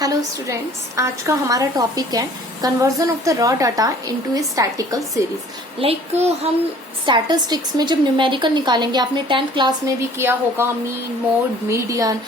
Hello students, आज का हमारा टॉपिक है conversion of the raw data into a statical series. Like हम स्टैटिस्टिक्स में जब न्यूमेरिकल निकालेंगे, आपने 10th क्लास में भी किया होगा, mean, mode, median,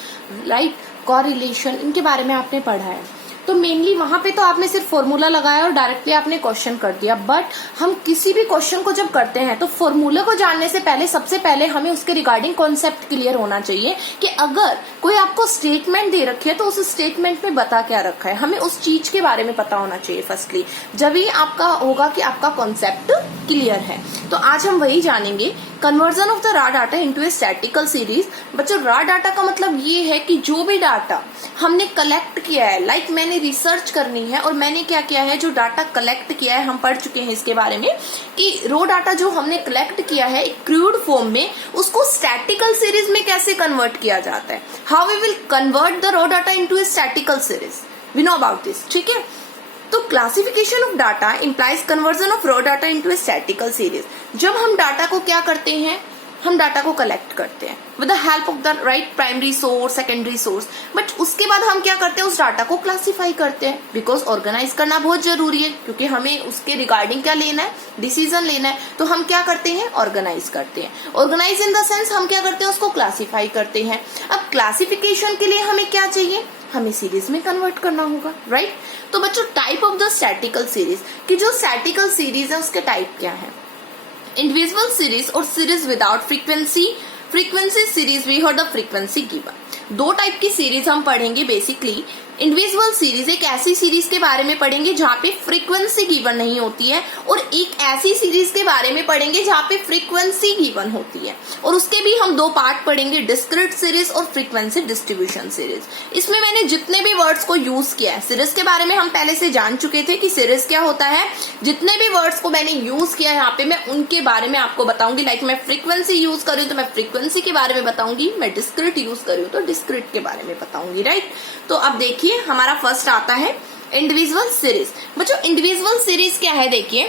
right, correlation, इनके बारे में आपने पढ़ा है। तो मेनली वहां पे तो आपने सिर्फ फॉर्मूला लगाया और डायरेक्टली आपने क्वेश्चन कर दिया। बट हम किसी भी क्वेश्चन को जब करते हैं तो फॉर्मूला को जानने से पहले सबसे पहले हमें उसके रिगार्डिंग कॉन्सेप्ट क्लियर होना चाहिए कि अगर कोई आपको स्टेटमेंट दे रखी है तो उस स्टेटमेंट में बता क्या रखा है, हमें उस चीज के बारे में पता होना चाहिए फर्स्टली, जब ही आपका होगा कि आपका कॉन्सेप्ट क्लियर है। तो आज हम वही जानेंगे, conversion of the raw data into a statical series. बच्चों, रॉ डाटा का मतलब ये है कि जो भी डाटा हमने कलेक्ट किया है, लाइक मैंने रिसर्च करनी है और मैंने क्या किया है, जो डाटा कलेक्ट किया है, हम पढ़ चुके हैं इसके बारे में कि रॉ डाटा जो हमने कलेक्ट किया है एक क्रूड फॉर्म में, उसको स्टैटिकल सीरीज में कैसे कन्वर्ट किया जाता है, how we will convert the raw data into a statical series, we know about this. ठीक है, तो classification of data implies conversion of raw data into a statical series. जब हम डाटा को क्या करते हैं, हम डाटा को कलेक्ट करते हैं with the help of the right primary source, secondary source, but उसके बाद हम क्या करते हैं, उस डाटा को क्लासिफाई करते हैं, बिकॉज ऑर्गेनाइज करना बहुत जरूरी है, क्योंकि हमें उसके रिगार्डिंग क्या लेना है, डिसीजन लेना है। तो हम क्या करते हैं, ऑर्गेनाइज करते हैं। ऑर्गेनाइज इन द सेंस हम क्या करते हैं, उसको क्लासिफाई करते हैं। अब क्लासिफिकेशन के लिए हमें क्या चाहिए, हमें सीरीज में कन्वर्ट करना होगा, राइट। तो बच्चों, type of the statical series, कि जो स्टैटिकल सीरीज है उसके टाइप क्या है, इंडिविजुअल सीरीज और series without frequency. Frequency series, we heard the frequency given. दो टाइप की सीरीज हम पढ़ेंगे बेसिकली। इंडिविजुअल सीरीज एक ऐसी सीरीज के बारे में पढ़ेंगे जहां पे फ्रीक्वेंसी गिवन नहीं होती है, और एक ऐसी सीरीज के बारे में पढ़ेंगे जहां पे फ्रीक्वेंसी गिवन होती है। और उसके भी हम दो पार्ट पढ़ेंगे, डिस्क्रीट सीरीज और फ्रीक्वेंसी डिस्ट्रीब्यूशन सीरीज। इसमें मैंने जितने भी वर्ड्स को यूज किया है, सीरीज के बारे में हम पहले से जान चुके थे कि सीरीज क्या होता है। जितने भी वर्ड्स को मैंने यूज किया यहाँ पे मैं उनके बारे में आपको बताऊंगी। लाइक मैं फ्रीक्वेंसी यूज कर रही हूँ तो मैं फ्रीक्वेंसी के बारे में बताऊंगी, मैं डिस्क्रीट यूज कर रही हूँ तो डिस्क्रीट के बारे में बताऊंगी, राइट। तो अब देखिए, हमारा फर्स्ट आता है इंडिविजुअल सीरीज। बच्चों, इंडिविजुअल सीरीज क्या है, देखिए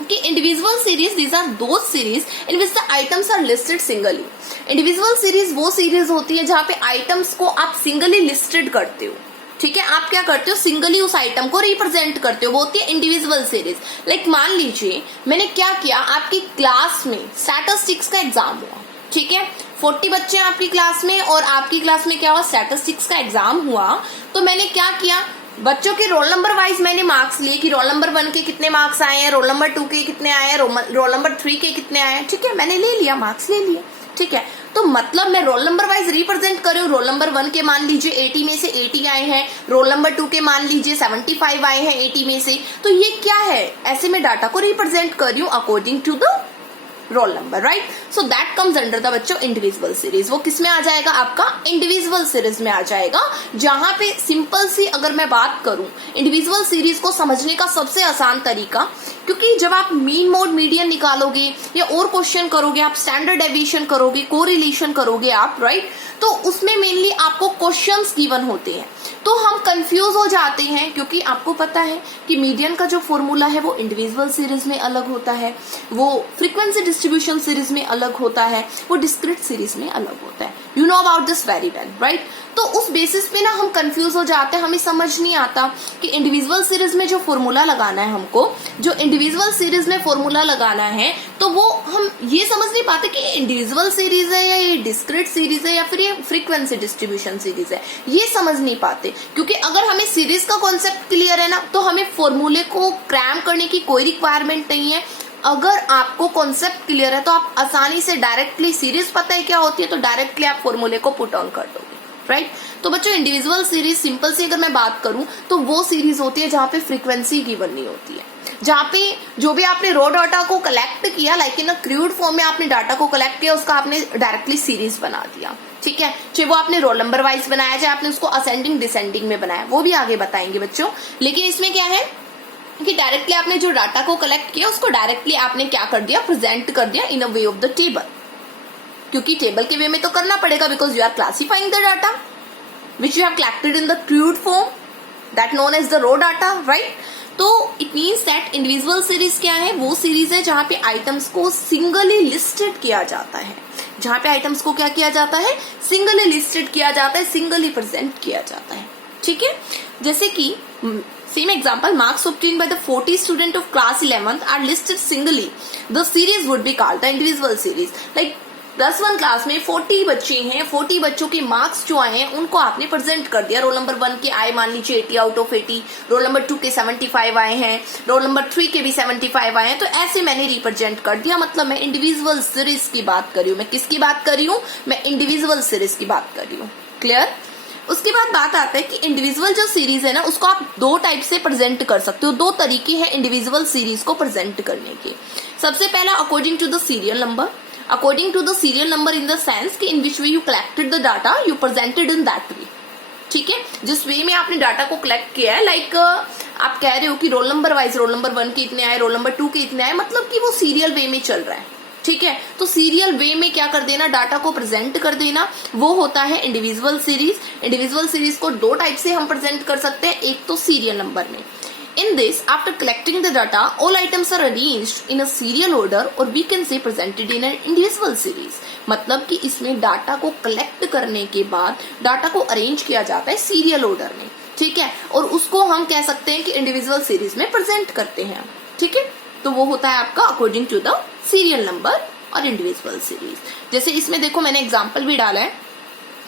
कि individual series, these are those series in which the items are listed singly. Individual series वो सीरीज होती है जहां पे आइटम्स को आप सिंगली लिस्टेड करते हो। ठीक है, आप क्या करते हो, सिंगली उस आइटम को रिप्रेजेंट करते हो, वो होती है इंडिविजुअल सीरीज। लाइक मान लीजिए मैंने क्या किया, आपकी क्लास में स्टैटिस्टिक्स का एग्जाम हुआ, ठीक है, 40 बच्चे हैं आपकी क्लास में, और आपकी क्लास में क्या हुआ, स्टैटिस्टिक्स का एग्जाम हुआ। तो मैंने क्या किया, बच्चों के रोल नंबर वाइज मैंने मार्क्स लिए कि रोल नंबर 1 के कितने मार्क्स आए हैं, रोल नंबर 2 के कितने आए हैं, रोल नंबर 3 के कितने आए हैं। ठीक है, मैंने ले लिया, मार्क्स ले लिए। ठीक है, तो मतलब मैं रोल नंबर वाइज रिप्रेजेंट कर रही हूँ। रोल नंबर 1 के मान लीजिए 80 में से 80 आए हैं, रोल नंबर 2 के मान लीजिए 75 आए हैं 80 में से। तो ये क्या है, ऐसे में डाटा को रिप्रेजेंट कर रही हूँ according to the roll number, right. So that comes under the बच्चों इंडिविजुअल सीरीज। वो किस में आ जाएगा, आपका इंडिविजुअल सीरीज में आ जाएगा, जहां पे सिंपल सी अगर मैं बात करूं, इंडिविजुअल सीरीज को समझने का सबसे आसान तरीका, क्योंकि जब आप मीन, मोड, मीडियन निकालोगे या और क्वेश्चन करोगे, आप स्टैंडर्ड डेविएशन करोगे, कोरिलेशन करोगे आप, राइट, तो उसमें मेनली आपको क्वेश्चंस गिवन होते हैं, तो हम कंफ्यूज हो जाते हैं, क्योंकि आपको पता है कि मीडियन का जो फॉर्मूला है वो इंडिविजुअल सीरीज में अलग होता है, वो फ्रीक्वेंसी डिस्ट्रीब्यूशन सीरीज में अलग होता है, वो डिस्क्रीट सीरीज में अलग होता है। You know about this very well, right. तो उस बेसिस पे ना हम कंफ्यूज हो जाते हैं, हमें समझ नहीं आता कि इंडिविजुअल सीरीज में जो फॉर्मूला लगाना है हमको, जो इंडिविजुअल सीरीज में फॉर्मूला लगाना है, तो वो हम ये समझ नहीं पाते कि इंडिविजुअल सीरीज है या ये डिस्क्रीट सीरीज है या फिर ये फ्रीक्वेंसी डिस्ट्रीब्यूशन सीरीज है, ये समझ नहीं पाते। क्योंकि अगर हमें सीरीज का कॉन्सेप्ट क्लियर है ना, तो हमें फॉर्मूले को क्रैम करने की कोई रिक्वायरमेंट नहीं है। अगर आपको कॉन्सेप्ट क्लियर है तो आप आसानी से डायरेक्टली, सीरीज पता है क्या होती है, तो डायरेक्टली आप फॉर्मूले को पुट ऑन कर दोगे, राइट। तो बच्चों, इंडिविजुअल सीरीज सिंपल सी अगर मैं बात करूं तो वो सीरीज होती है जहां पे फ्रीक्वेंसी गिवन नहीं होती है, जहां पे जो भी आपने रॉ डाटा को कलेक्ट किया, like in a crude form में आपने डाटा को कलेक्ट किया, उसका आपने डायरेक्टली सीरीज बना दिया। ठीक है, चाहे वो आपने रोल नंबर वाइज बनाया, चाहे आपने उसको असेंडिंग डिसेंडिंग में बनाया, वो भी आगे बताएंगे बच्चों। लेकिन इसमें क्या है कि डायरेक्टली आपने जो डाटा को कलेक्ट किया उसको डायरेक्टली आपने क्या कर दिया, प्रेजेंट कर दिया in a way of the table, क्योंकि टेबल के वे में तो करना पड़ेगा, because you are classifying the data which you have collected in the crude form, that known as the raw data, right. तो it means that individual series क्या है, वो सीरीज है जहां पे आइटम्स को सिंगली लिस्टेड किया जाता है, जहां पे आइटम्स को क्या किया जाता है, सिंगली लिस्टेड किया जाता है, सिंगली प्रेजेंट किया जाता है। ठीक है, जैसे कि same example, marks obtained by the 40 student of class 11th are listed singly. The series would be called the individual series. Like +1 class में 40 बच्चे हैं, 40 बच्चों के मार्क्स जो आए हैं उनको आपने प्रेजेंट कर दिया। रोल नंबर 1 के आए मान लीजिए 80 आउट ऑफ 80, रोल नंबर 2 के 75 आए हैं, रोल नंबर 3 के भी 75 आए हैं, तो ऐसे मैंने रिप्रेजेंट कर दिया। मतलब मैं इंडिविजुअल सीरीज की बात कर रही हूँ। मैं किसकी बात कर रही हूँ? मैं इंडिविजुअल सीरीज की बात कर रही हूँ। क्लियर? उसके बाद बात आता है कि इंडिविजुअल जो सीरीज है ना, उसको आप दो टाइप से प्रेजेंट कर सकते हो। दो तरीके हैं इंडिविजुअल सीरीज को प्रेजेंट करने के। सबसे पहला according to the serial number. According to the serial number in the sense कि in which way you collected the data you presented in that way. ठीक है, जिस वे में आपने डाटा को कलेक्ट किया है, लाइक आप कह रहे हो कि roll number wise roll number 1 के इतने आए, रोल नंबर 2 के इतने आए, मतलब कि वो सीरियल वे में चल रहा है। ठीक है, तो सीरियल वे में क्या कर देना, डाटा को प्रेजेंट कर देना, वो होता है इंडिविजुअल सीरीज। इंडिविजुअल सीरीज को दो टाइप से हम प्रेजेंट कर सकते हैं, एक तो सीरियल नंबर में। In this, after collecting the data, all items are arranged in a serial order, or we can say presented in an individual series. मतलब कि इसमें डाटा को कलेक्ट करने के बाद डाटा को अरेंज किया जाता है सीरियल ऑर्डर में। ठीक है, और उसको हम कह सकते हैं कि इंडिविजुअल सीरीज में प्रेजेंट करते हैं। ठीक है, तो वो होता है आपका according to the serial number और इंडिविजुअल सीरीज। जैसे इसमें देखो मैंने एग्जाम्पल भी डाला है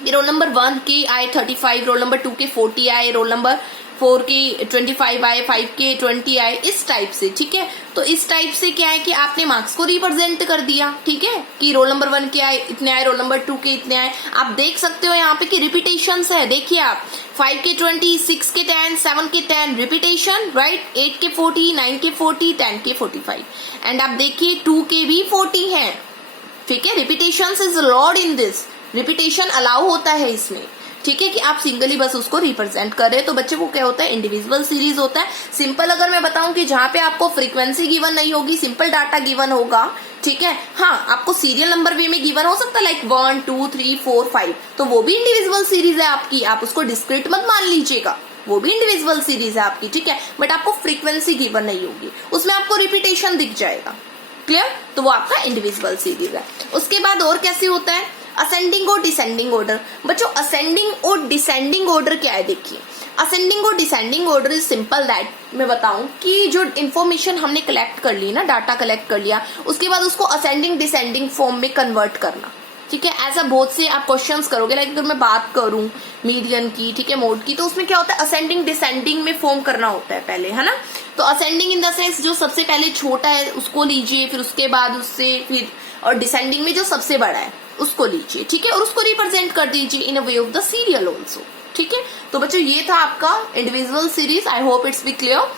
कि रोल नंबर 1 के आए 35, रोल नंबर 2 के 40 आए, रोल नंबर 4 के 25 आए, 5 के 20 आए, इस टाइप से। ठीक है, तो इस टाइप से क्या है कि आपने मार्क्स को रिप्रेजेंट कर दिया। ठीक है, कि रोल नंबर 1 के आए इतने आए, रोल नंबर 2 के इतने आए। आप देख सकते हो यहाँ पे कि रिपीटेशन है। देखिए आप 5 के 20, 6 के 10, 7 के 10 रिपीटेशन, राइट। 8 के 40, 9 के 40, 10 के 45 एंड आप देखिए 2 के भी 40 है। ठीक है, repetition is allowed in this, repetition allow होता है इसमें। ठीक है, कि आप सिंगली बस उसको रिप्रेजेंट कर रहे हैं, तो बच्चे को क्या होता है, इंडिविजुअल सीरीज होता है। सिंपल अगर मैं बताऊं कि जहां पे आपको फ्रीक्वेंसी गिवन नहीं होगी, सिंपल डाटा गिवन होगा। ठीक है, हाँ आपको सीरियल नंबर वे में गिवन हो सकता है, लाइक 1 2 3 4 5, तो वो भी इंडिविजुअल सीरीज है आपकी। आप उसको डिस्क्रीट मत मान लीजिएगा, वो भी इंडिविजुअल सीरीज है आपकी। ठीक है, बट आपको फ्रीक्वेंसी गिवन नहीं होगी, उसमें आपको रिपीटेशन दिख जाएगा। क्लियर? तो वो आपका इंडिविजुअल सीरीज है। उसके बाद और कैसे होता है, असेंडिंग और डिसेंडिंग ऑर्डर। बच्चों असेंडिंग और डिसेंडिंग ऑर्डर क्या है, देखिए असेंडिंग और descending order is simple that, मैं बताऊं कि जो इन्फॉर्मेशन हमने कलेक्ट कर ली ना, डाटा कलेक्ट कर लिया, उसके बाद उसको असेंडिंग डिसेंडिंग फॉर्म में कन्वर्ट करना। ठीक है, ऐसा बहुत से आप क्वेश्चंस करोगे। लाइक अगर मैं बात करूं मीडियन की, ठीक है, मोड की, तो उसमें क्या होता है, असेंडिंग डिसेंडिंग में फॉर्म करना होता है पहले, है ना। तो असेंडिंग इन द सेंस जो सबसे पहले छोटा है उसको लीजिए, फिर उसके बाद उससे फिर, और डिसेंडिंग में जो सबसे बड़ा है उसको लीजिए। ठीक है, और उसको रिप्रेजेंट कर दीजिए in a way of the serial also. ठीक है, तो बच्चों ये था आपका individual series. I hope it's be clear.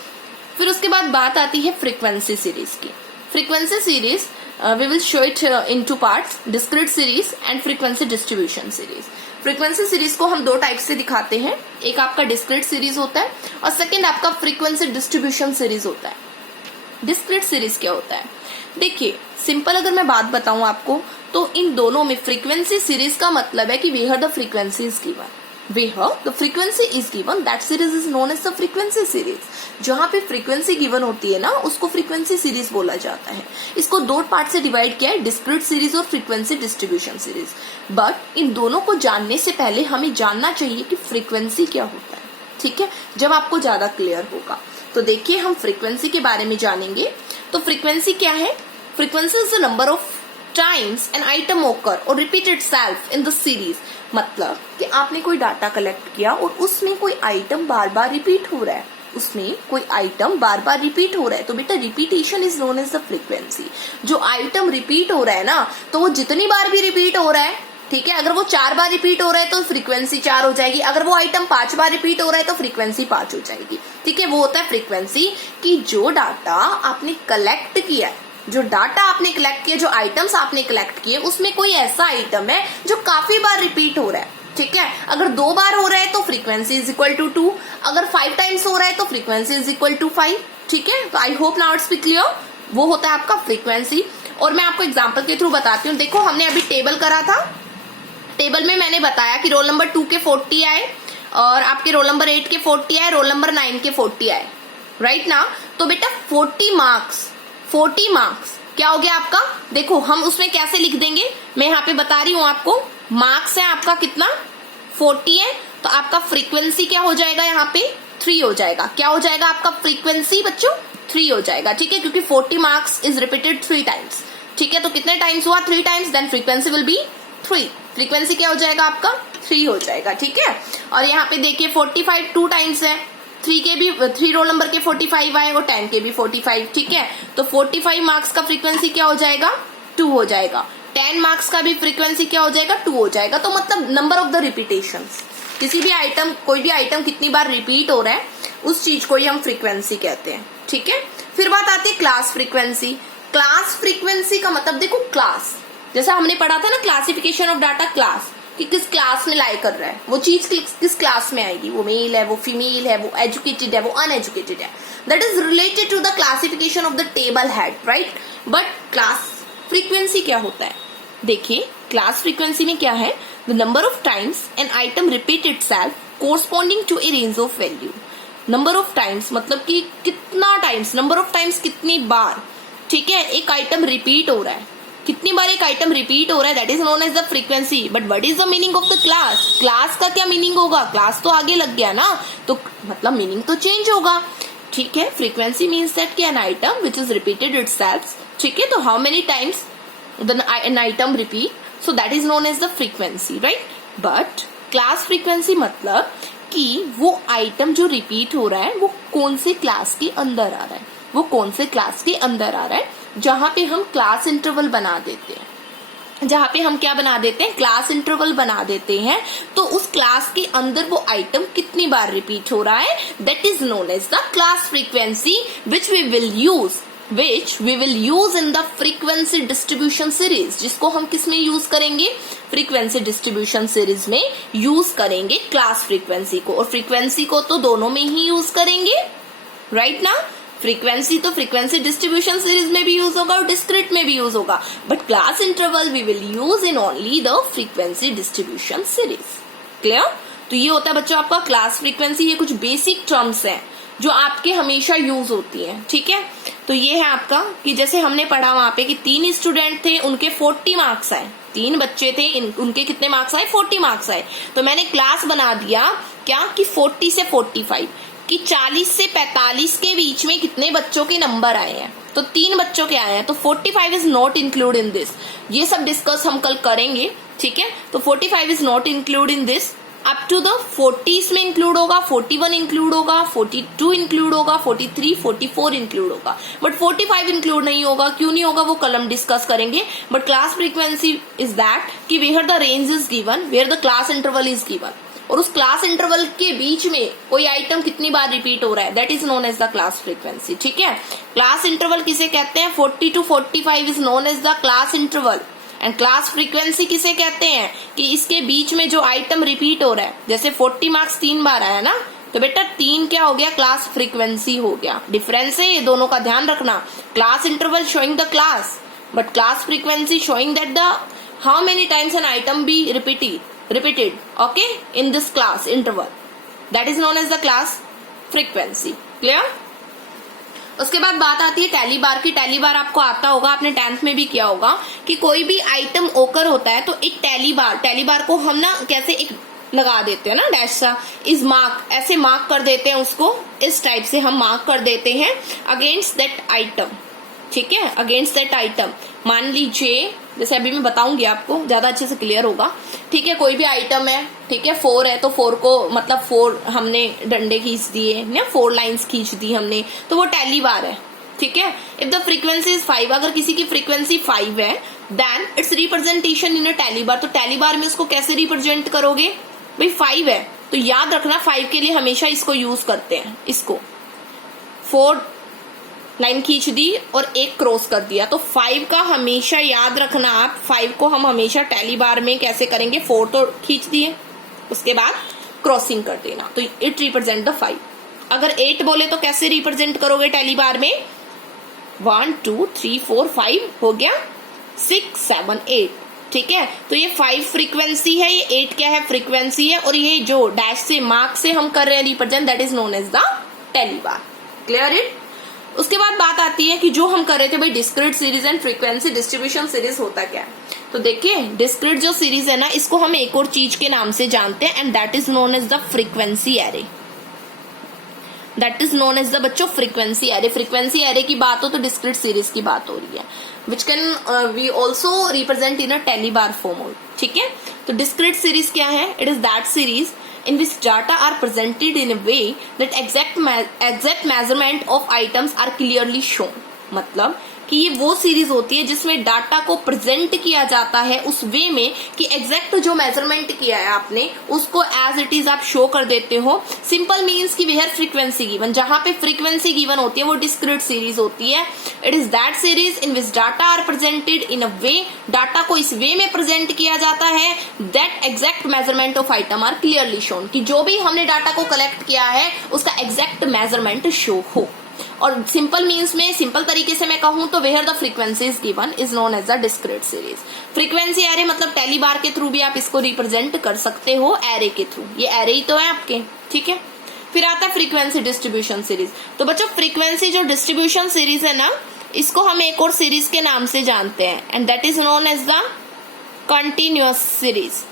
फिर उसके बाद बात आती है फ्रीक्वेंसी सीरीज की। Frequency series we will show it in two parts, discrete series and frequency distribution series. Frequency series को हम दो टाइप से दिखाते हैं, एक आपका डिस्क्रीट सीरीज होता है और सेकंड आपका फ्रीक्वेंसी डिस्ट्रीब्यूशन सीरीज होता है। डिस्क्रीट सीरीज क्या होता है, देखिए सिंपल अगर मैं बात बताऊं आपको, तो इन दोनों में फ्रीक्वेंसी सीरीज का मतलब है कि where the frequency is given, where the frequency is given, that series is known as the frequency series. जहां पे फ्रीक्वेंसी गिवन होती है ना, उसको फ्रीक्वेंसी सीरीज बोला जाता है। इसको दो पार्ट से डिवाइड किया है, डिस्क्रीट सीरीज और frequency distribution series. But in दोनों को जानने से पहले हमें जानना चाहिए कि फ्रीक्वेंसी क्या होता है। ठीक है, जब आपको ज्यादा क्लियर होगा तो देखिए हम फ्रीक्वेंसी के बारे में जानेंगे। तो फ्रीक्वेंसी क्या है, frequency is the number of times an item ओकर और repeat itself in the series. मतलब कि आपने कोई डाटा कलेक्ट किया और उसमें कोई आइटम बार बार रिपीट हो रहा है, उसमें कोई आइटम बार बार रिपीट हो रहा है, तो बेटा repetition is known as the frequency. जो आइटम रिपीट हो रहा है ना, तो वो जितनी बार भी रिपीट हो रहा है, ठीक है, अगर वो 4 बार रिपीट हो रहा है तो फ्रीक्वेंसी 4 हो जाएगी, अगर वो आइटम 5 बार रिपीट हो रहा है तो फ्रीक्वेंसी 5 हो जाएगी। ठीक है, वो होता है फ्रीक्वेंसी कि जो डाटा आपने कलेक्ट किया है, जो डाटा आपने कलेक्ट किया, जो आइटम्स आपने कलेक्ट किए, उसमें कोई ऐसा आइटम है जो काफी बार रिपीट हो रहा है। ठीक है, अगर 2 बार हो रहा है तो फ्रीक्वेंसी इज इक्वल टू 2, अगर 5 टाइम्स हो रहा है तो फ्रीक्वेंसी इज इक्वल टू 5। ठीक है, तो I hope now it's be clear. वो होता है आपका फ्रीक्वेंसी। और मैं आपको एग्जाम्पल के थ्रू बताती हूँ। देखो हमने अभी टेबल करा था, टेबल में मैंने बताया कि रोल नंबर 2 के 40 आए और आपके रोल नंबर 8 के 40 आए, रोल नंबर 9 के 40 आए, राइट ना। तो बेटा 40 मार्क्स क्या हो गया आपका, देखो हम उसमें कैसे लिख देंगे, मैं यहाँ पे बता रही हूँ आपको। मार्क्स है आपका कितना 40 है, तो आपका फ्रीक्वेंसी क्या हो जाएगा, यहाँ पे 3 हो जाएगा। क्या हो जाएगा आपका फ्रीक्वेंसी बच्चों, 3 हो जाएगा, ठीक है, क्योंकि 40 मार्क्स इज रिपीटेड 3 टाइम्स, ठीक है। तो कितने टाइम्स हुआ, 3 times, then frequency will be 3। Frequency क्या हो जाएगा आपका, 3 हो जाएगा, ठीक है। और यहाँ पे देखिए 45 2 टाइम्स है, 3 रोल नंबर के 45 आए और 10 के भी 45, ठीक है। तो 45 मार्क्स का फ्रीक्वेंसी क्या हो जाएगा, 2 हो जाएगा। 10 मार्क्स का भी फ्रीक्वेंसी क्या हो जाएगा, 2 हो जाएगा। तो मतलब नंबर ऑफ द रिपीटेशंस, किसी भी आइटम, कोई भी आइटम कितनी बार रिपीट हो रहा है उस चीज को ही हम फ्रीक्वेंसी कहते हैं, ठीक है। फिर बात आती है क्लास फ्रीक्वेंसी। क्लास फ्रीक्वेंसी का मतलब देखो, क्लास जैसा हमने पढ़ा था ना, क्लासिफिकेशन ऑफ डाटा, क्लास कि किस क्लास में लाई कर रहा है, वो चीज किस क्लास में आएगी, वो मेल है, वो फीमेल है, वो एजुकेटेड है, वो अनएजुकेटेड है, that is related to the classification of the table head, right. But class frequency क्या होता है, देखिए क्लास फ्रीक्वेंसी में क्या है, the number of times an item repeat itself corresponding to a range of value. Number of times मतलब कि कितना टाइम्स, नंबर ऑफ टाइम्स कितनी बार, ठीक है, एक आइटम रिपीट हो रहा है, कितनी बार एक आइटम रिपीट हो रहा है, that is known as the frequency. But what is the meaning of the class, class का क्या मीनिंग होगा, क्लास तो आगे लग गया ना, तो मतलब मीनिंग तो चेंज होगा, ठीक है। फ्रीक्वेंसी मीन्स दैट कि an item which is repeated itself, ठीक है, तो how many times an item repeat, so that is known as the frequency, right. But class frequency मतलब कि वो आइटम जो रिपीट हो रहा है वो कौन से क्लास के अंदर आ रहा है, वो कौन से क्लास के अंदर आ रहा है, जहां पे हम क्लास इंटरवल बना देते हैं, जहां पे हम क्या बना देते हैं, क्लास इंटरवल बना देते हैं। तो उस क्लास के अंदर वो आइटम कितनी बार रिपीट हो रहा है, that is known as the class frequency, which we will use in the frequency distribution series, जिसको हम किस में यूज करेंगे, फ्रीक्वेंसी डिस्ट्रीब्यूशन सीरीज में यूज करेंगे क्लास फ्रीक्वेंसी को। और फ्रीक्वेंसी को तो दोनों में ही यूज करेंगे, राइट ना। फ्रीक्वेंसी तो फ्रीक्वेंसी डिस्ट्रीब्यूशन सीरीज में भी यूज होगा और डिस्क्रीट में भी यूज होगा, but class interval we will use in only the frequency distribution series. Clear. तो ये होता है बच्चों आपका क्लास फ्रीक्वेंसी। ये कुछ बेसिक टर्म्स हैं जो आपके हमेशा यूज होती हैं, ठीक है। तो ये है आपका कि जैसे हमने पढ़ा वहां पे कि 3 स्टूडेंट थे, उनके 40 मार्क्स आए, 3 बच्चे थे, उनके कितने मार्क्स आए, 40 मार्क्स आए। तो मैंने क्लास बना दिया क्या कि 40 से 45 कि 40 से 45 के बीच में कितने बच्चों के नंबर आए हैं, तो 3 बच्चों के आए हैं, तो 45 is not include in this. ये सब डिस्कस हम कल करेंगे, ठीक है। तो 45 is not include in this, up to the 40s में इंक्लूड होगा, 41 इंक्लूड होगा, 42 इंक्लूड होगा, 43, 44 इंक्लूड होगा, बट 45 इंक्लूड नहीं होगा। क्यों नहीं होगा वो कल हम डिस्कस करेंगे। But class frequency is that कि where the range is given, where the class interval is given, और उस क्लास इंटरवल के बीच में कोई आइटम कितनी बार रिपीट हो रहा है, that is known as the class frequency, ठीक है। क्लास इंटरवल किसे कहते हैं, 40 to 45 is known as the class interval. And class frequency किसे कहते हैं कि इसके बीच में जो आइटम रिपीट हो रहा है, जैसे 40 मार्क्स 3 बार आया ना, तो बेटा 3 क्या हो गया, क्लास फ्रीक्वेंसी हो गया। डिफरेंस है ये दोनों का, ध्यान रखना। Class interval showing the class, but class frequency showing that the how many times an item be repeated, okay, in this class interval, that is known as the class frequency. Clear? उसके बाद बात आती है tally बार की। Tally बार आपको आता होगा, आपने 10th में भी किया होगा कि कोई भी आइटम ओकर होता है तो एक टैली बार को हम ना कैसे एक लगा देते हैं ना, डैश सा, इज मार्क, ऐसे मार्क कर देते हैं उसको, इस टाइप से हम मार्क कर देते हैं अगेंस्ट दैट आइटम, ठीक है, अगेंस्ट दैट आइटम। मान लीजिए जैसे अभी मैं बताऊंगी आपको, ज्यादा अच्छे से क्लियर होगा, ठीक है। कोई भी आइटम है, ठीक है, 4 है तो 4 को मतलब 4 हमने डंडे खींच दिए ना, 4 लाइंस खींच दी हमने, तो वो टैली बार है, ठीक है। इफ द फ्रीक्वेंसी इज 5, अगर किसी की फ्रीक्वेंसी 5 है, then its representation in a tally bar. तो टैली बार में उसको कैसे रिप्रेजेंट करोगे, भाई 5 है तो याद रखना 5 के लिए हमेशा इसको यूज करते हैं, इसको 4 लाइन खींच दी और 1 क्रॉस कर दिया, तो 5 का हमेशा याद रखना आप, 5 को हम हमेशा टैली बार में कैसे करेंगे, 4 तो खींच दिए, उसके बाद क्रॉसिंग कर देना, तो इट रिप्रेजेंट द 5। अगर 8 बोले तो कैसे रिप्रेजेंट करोगे टैली बार में, 1 2 3 4 5 हो गया, 6 7 8, ठीक है। तो ये 5 फ्रीक्वेंसी है, ये 8 क्या है, फ्रीक्वेंसी है, और ये जो डैश से मार्क से हम कर रहे हैं represent, that is known as the tally bar. Clear it. उसके बाद बात आती है कि जो हम कर रहे थे भाई discrete series and frequency distribution series होता क्या है। तो देखिए डिस्क्रीट जो सीरीज है ना, इसको हम एक और चीज के नाम से जानते हैं and that is known as the frequency array. That is known as the बच्चों फ्रीक्वेंसी एरे। फ्रीक्वेंसी एरे की बात हो तो डिस्क्रीट सीरीज की बात हो रही है, which can we also represent in a tally bar form. ठीक है, तो डिस्क्रीट सीरीज क्या है? It is that series in which data are presented in a way that exact measurement of items are clearly shown। मतलब कि ये वो series होती है जिसमें डाटा को प्रेजेंट किया जाता है उस वे में कि एग्जैक्ट जो मेजरमेंट किया है आपने उसको एज इट इज आप शो कर देते हो। सिंपल मीन्स की वेयर फ्रीक्वेंसी गिवन, जहां पे फ्रीक्वेंसी गिवन होती है वो डिस्क्रीट सीरीज होती है। It is that series in which data are presented in a way, data को इस वे में प्रेजेंट किया जाता है that exact measurement of item are clearly shown, कि जो भी हमने डाटा को कलेक्ट किया है उसका एग्जैक्ट मेजरमेंट शो हो। और सिंपल मीन्स में, सिंपल तरीके से मैं कहूं तो where the frequency is given is known as the discrete series. Frequency array मतलब टेली बार के थ्रू भी आप इसको रिप्रेजेंट कर सकते हो एरे के थ्रू। ये एरे ही तो है आपके। ठीक है, फिर आता है फ्रीक्वेंसी डिस्ट्रीब्यूशन सीरीज। तो बच्चों फ्रीक्वेंसी जो डिस्ट्रीब्यूशन सीरीज है ना, इसको हम एक और सीरीज के नाम से जानते हैं and that is known as the continuous series.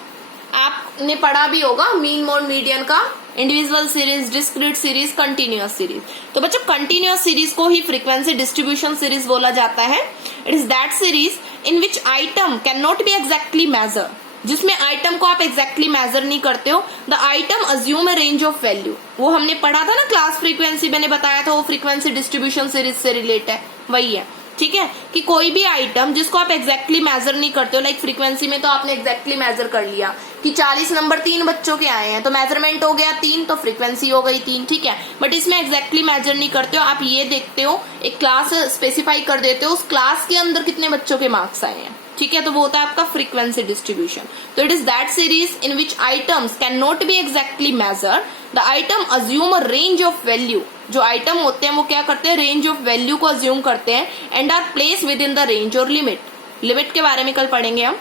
आपने पढ़ा भी होगा मीन मोड मीडियन का, individual series, discrete series, continuous series. तो बच्चों कंटिन्यूअस सीरीज को ही फ्रीक्वेंसी डिस्ट्रीब्यूशन सीरीज बोला जाता है। It is that series in which item can not be exactly measure, जिसमें आइटम को आप एग्जैक्टली मेजर नहीं करते हो। The item assume a range of value, वो हमने पढ़ा था ना क्लास फ्रीक्वेंसी, मैंने बताया था वो फ्रीक्वेंसी डिस्ट्रीब्यूशन सीरीज से रिलेट है, वही है। ठीक है, कि कोई भी आइटम जिसको आप एग्जैक्टली मेजर नहीं करते हो, लाइक फ्रीक्वेंसी में तो आपने एग्जैक्टली मेजर कर लिया कि 40 नंबर 3 बच्चों के आए हैं तो मेजरमेंट हो गया 3, तो फ्रीक्वेंसी हो गई 3। ठीक है, बट इसमें एग्जैक्टली मेजर नहीं करते हो, आप ये देखते हो एक क्लास स्पेसिफाई कर देते हो, उस क्लास के अंदर कितने बच्चों के मार्क्स आए हैं। ठीक है, तो वो होता है आपका फ्रीक्वेंसी डिस्ट्रीब्यूशन। तो it is that series in which items can not be exactly measure, the item assume a range of value. जो आइटम होते हैं वो क्या करते हैं, रेंज ऑफ वैल्यू को अज्यूम करते हैं and are place within the range और लिमिट। लिमिट के बारे में कल पढ़ेंगे हम।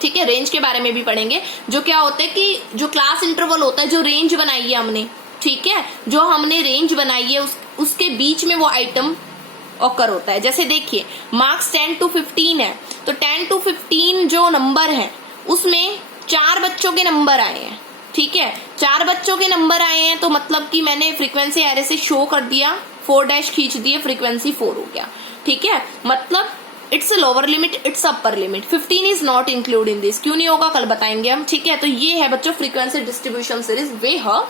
ठीक है, रेंज के बारे में भी पढ़ेंगे, जो क्या होता है कि जो क्लास इंटरवल होता है, जो रेंज बनाई है हमने, ठीक है, जो हमने रेंज बनाई है उसके बीच में वो आइटम ऑकर होता है। जैसे देखिए मार्क्स 10 to 15 है, तो 10 to 15 जो नंबर है उसमें 4 बच्चों के नंबर आए हैं। ठीक है, 4 बच्चों के नंबर आए हैं तो मतलब कि मैंने फ्रीक्वेंसी एरे से शो कर दिया, 4 डैश खींच दिए, फ्रीक्वेंसी 4 हो गया। ठीक है, मतलब it's lower limit, it's upper limit. 15 is not include in this. क्यों नहीं होगा कल बताएंगे हम। ठीक है, तो ये है बच्चों फ्रीक्वेंसी डिस्ट्रीब्यूशन सीरीज। वे है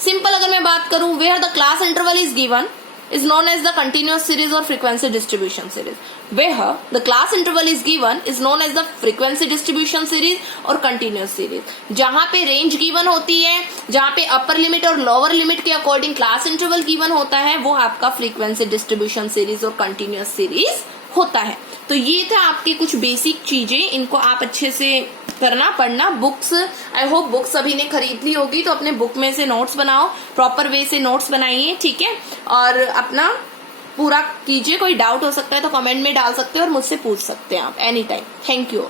सिंपल, अगर मैं बात करूं where the class interval is given is known as the continuous series or frequency distribution series. Where the class interval is given is known as the frequency distribution series or continuous series. जहां पे range given होती है, जहां पे upper limit और lower limit के according class interval given होता है, वो आपका फ्रीक्वेंसी डिस्ट्रीब्यूशन सीरीज और कंटिन्यूअस सीरीज होता है। तो ये था आपके कुछ बेसिक चीजें, इनको आप अच्छे से करना, पढ़ना। बुक्स, आई होप बुक्स सभी ने खरीद ली होगी, तो अपने बुक में से नोट्स बनाओ, प्रॉपर वे से नोट्स बनाइए। ठीक है, और अपना पूरा कीजिए। कोई डाउट हो सकता है तो कमेंट में डाल सकते हो और मुझसे पूछ सकते हैं आप एनी टाइम। Thank you.